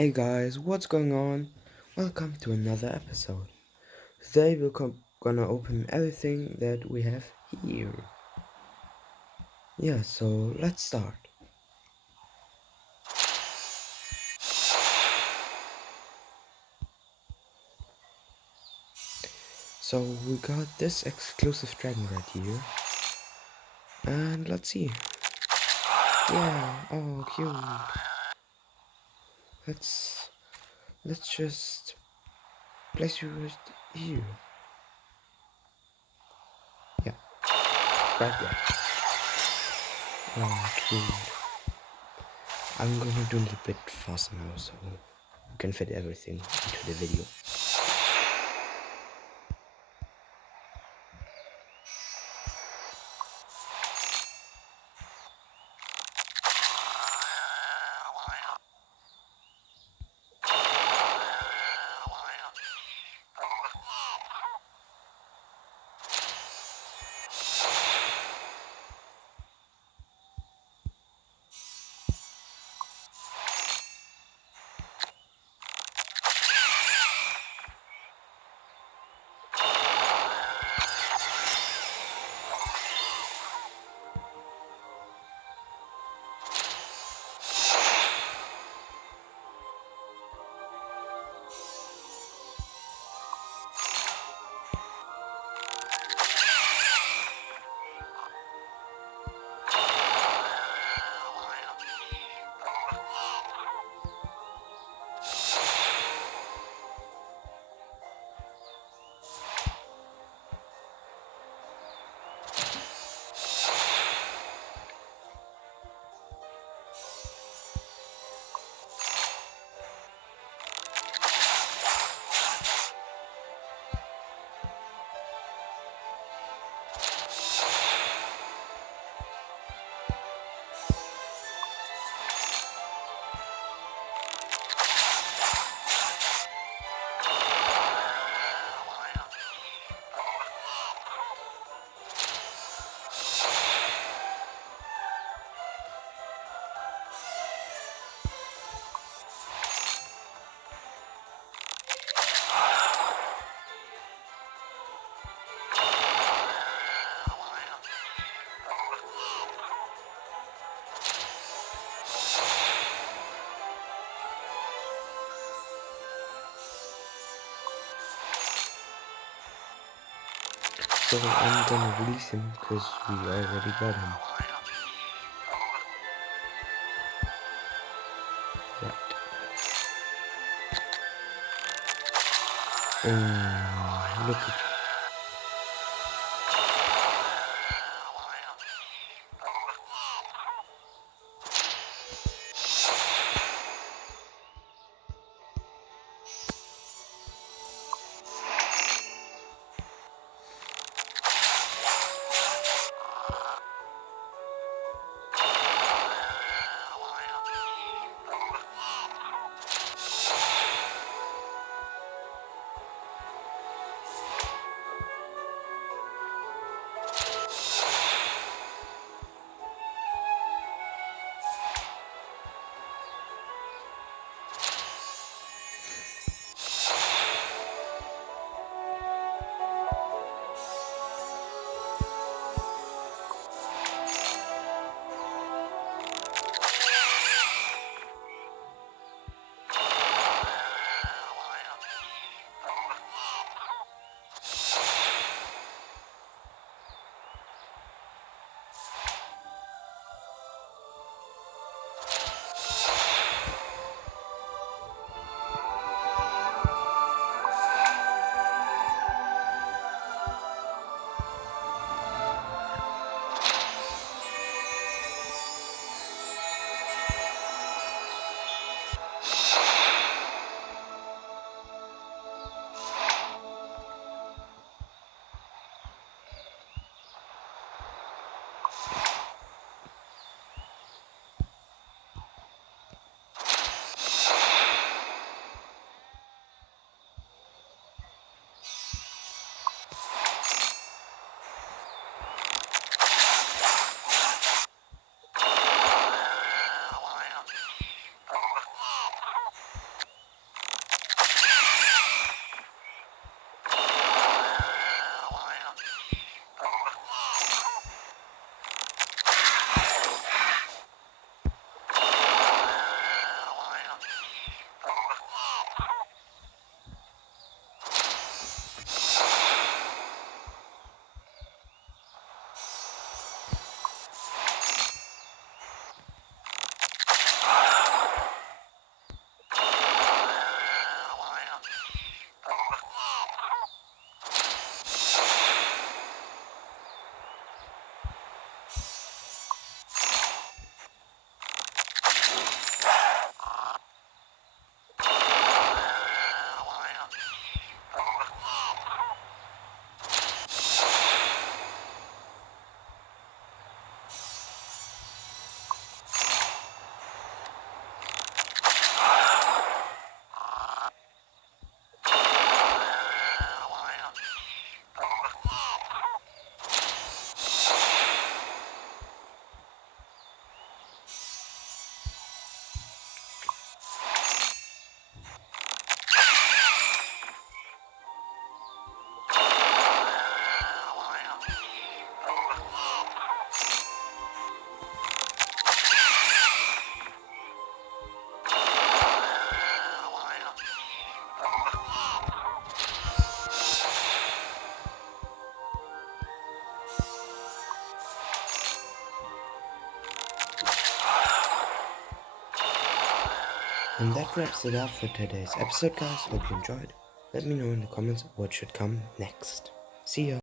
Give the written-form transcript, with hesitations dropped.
Hey guys, what's going on? Welcome to another episode. Today gonna open everything that we have here. Yeah, so let's start. So we got this exclusive dragon right here. And let's see. Yeah, oh cute. Let's just place you right here. Yeah, right there. Oh cute. I'm gonna do it a bit faster now so we can fit everything into the video. So I'm gonna release him because we already got him. Right. Oh, look at And that wraps it up for today's episode, guys. Hope you enjoyed. Let me know in the comments what should come next. See ya!